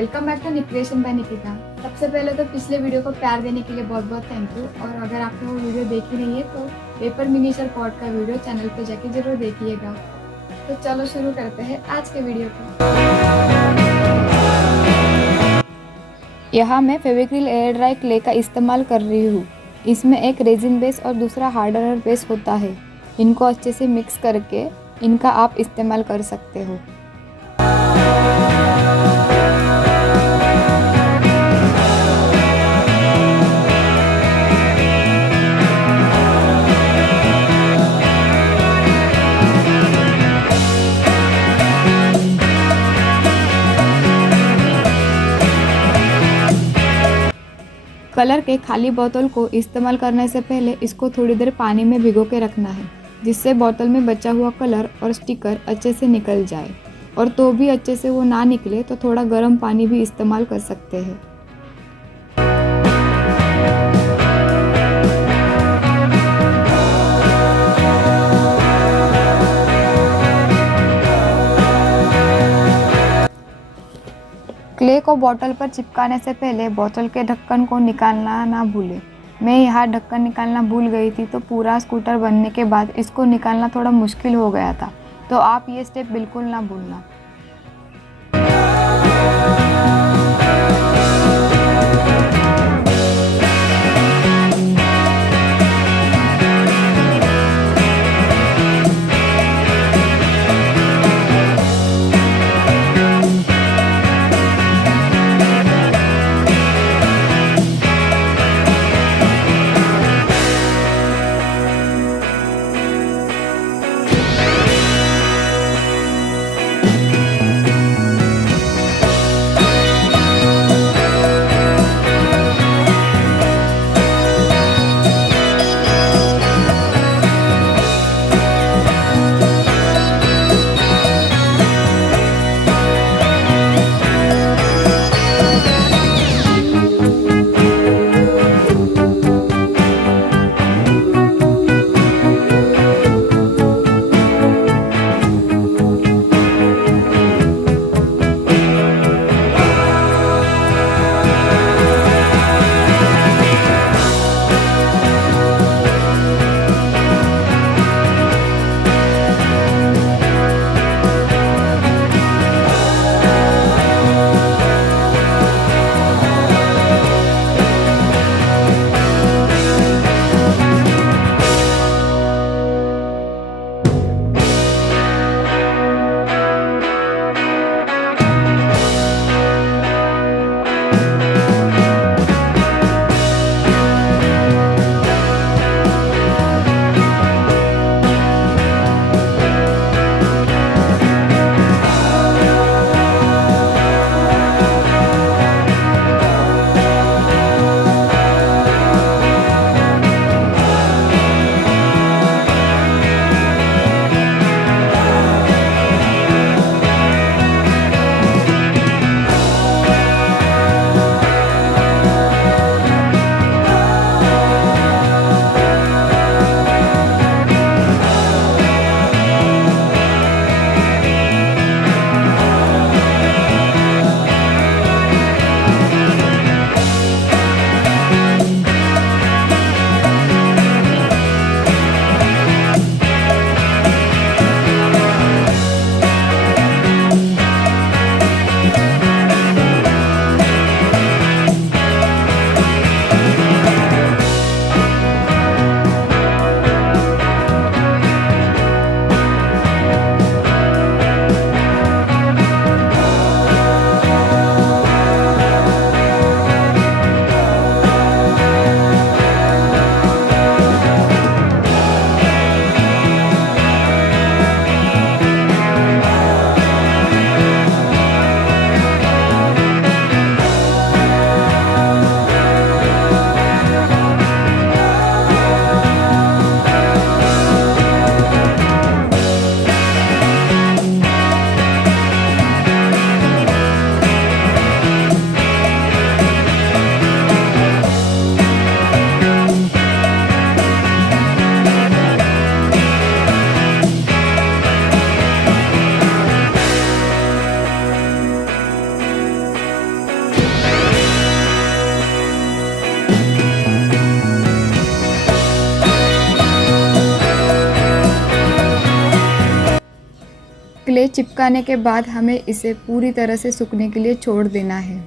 Welcome back to creation by Nikita. सबसे पहले तो पिछले वीडियो को प्यार देने के लिए बहुत बहुत थैंक यू। और अगर आपने वो वीडियो देखी नहीं है तो पेपर मिनीचर पॉट का वीडियो चैनल पे जाके जरूर देखिएगा। तो चलो शुरू करते हैं आज के वीडियो को। यहाँ मैं फेविक्रिल एयर ड्राई क्ले का इस्तेमाल कर रही हूँ। इसमें एक रेजिन बेस और दूसरा हार्डनर बेस होता है। इनको अच्छे से मिक्स करके इनका आप इस्तेमाल कर सकते हो। कलर के खाली बोतल को इस्तेमाल करने से पहले इसको थोड़ी देर पानी में भिगो के रखना है, जिससे बोतल में बचा हुआ कलर और स्टिकर अच्छे से निकल जाए। और तो भी अच्छे से वो ना निकले तो थोड़ा गर्म पानी भी इस्तेमाल कर सकते हैं। क्ले को बोतल पर चिपकाने से पहले बोतल के ढक्कन को निकालना ना भूलें। मैं यहाँ ढक्कन निकालना भूल गई थी, तो पूरा स्कूटर बनने के बाद इसको निकालना थोड़ा मुश्किल हो गया था। तो आप ये स्टेप बिल्कुल ना भूलना। क्ले चिपकाने के बाद हमें इसे पूरी तरह से सूखने के लिए छोड़ देना है।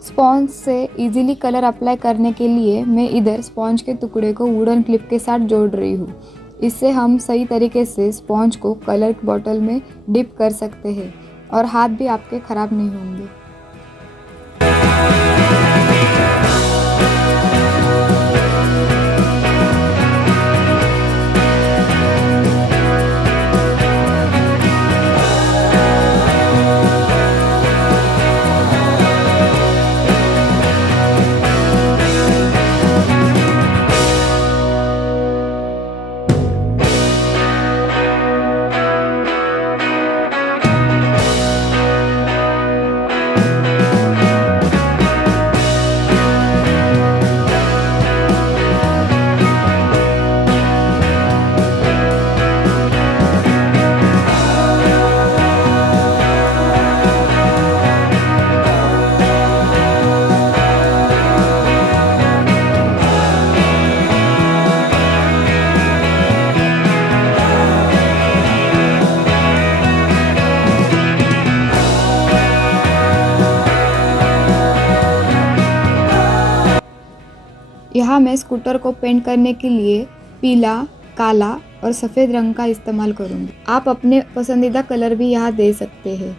स्पॉन्ज से इजीली कलर अप्लाई करने के लिए मैं इधर स्पॉन्ज के टुकड़े को वुडन क्लिप के साथ जोड़ रही हूँ। इससे हम सही तरीके से स्पॉन्ज को कलर बॉटल में डिप कर सकते हैं और हाथ भी आपके ख़राब नहीं होंगे। यहाँ मैं स्कूटर को पेंट करने के लिए पीला, काला और सफ़ेद रंग का इस्तेमाल करूँगी। आप अपने पसंदीदा कलर भी यहाँ दे सकते हैं।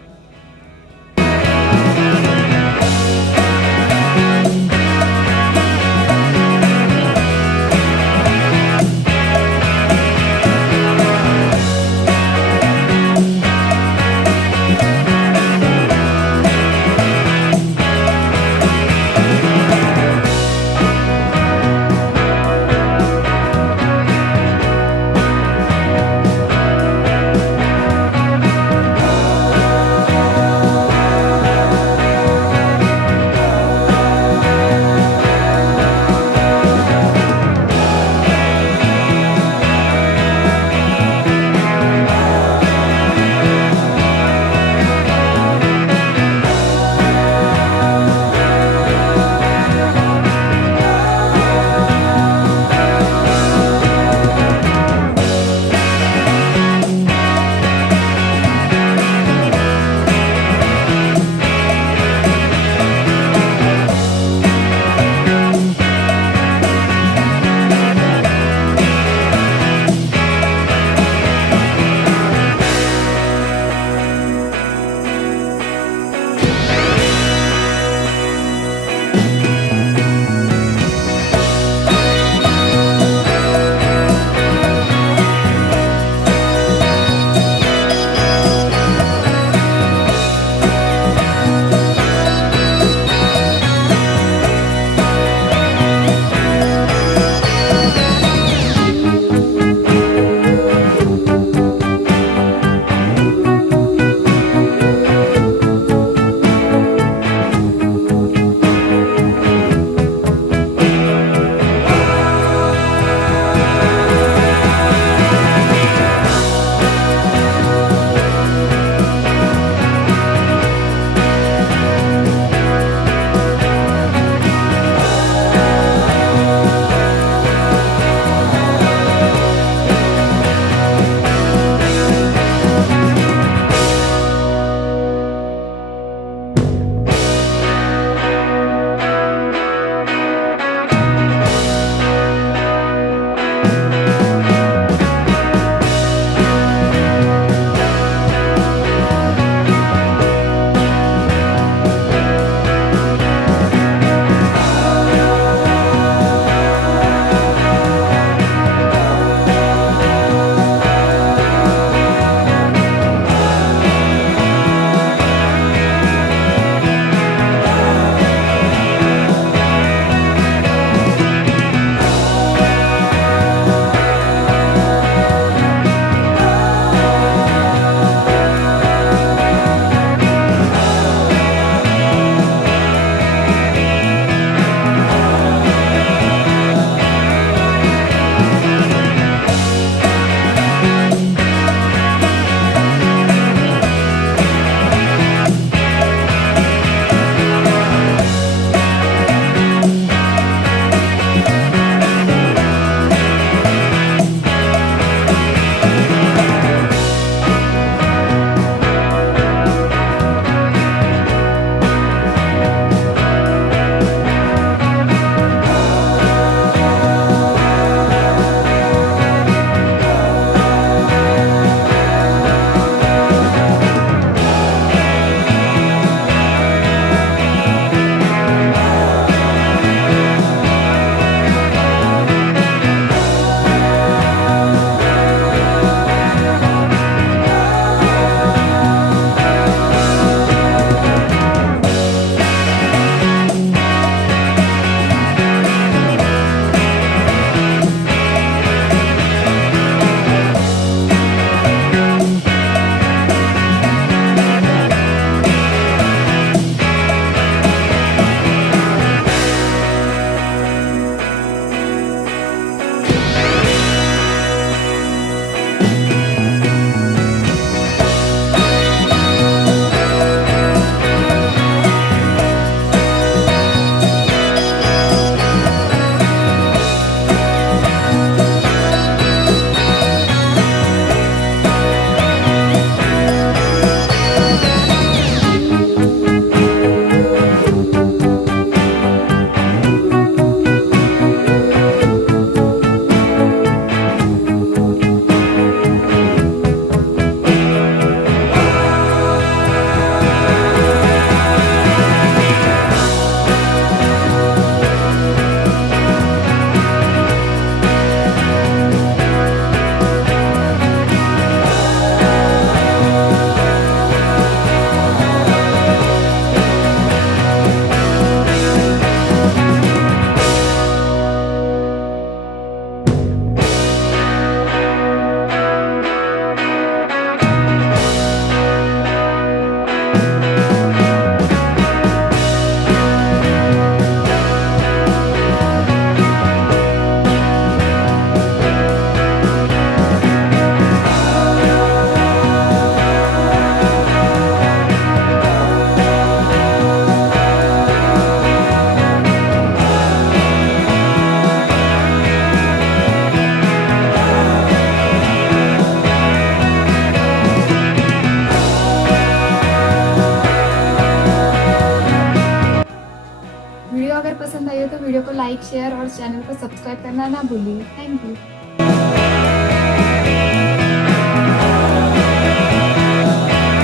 लाइक शेयर और चैनल को सब्सक्राइब करना ना भूलिए। Thank you.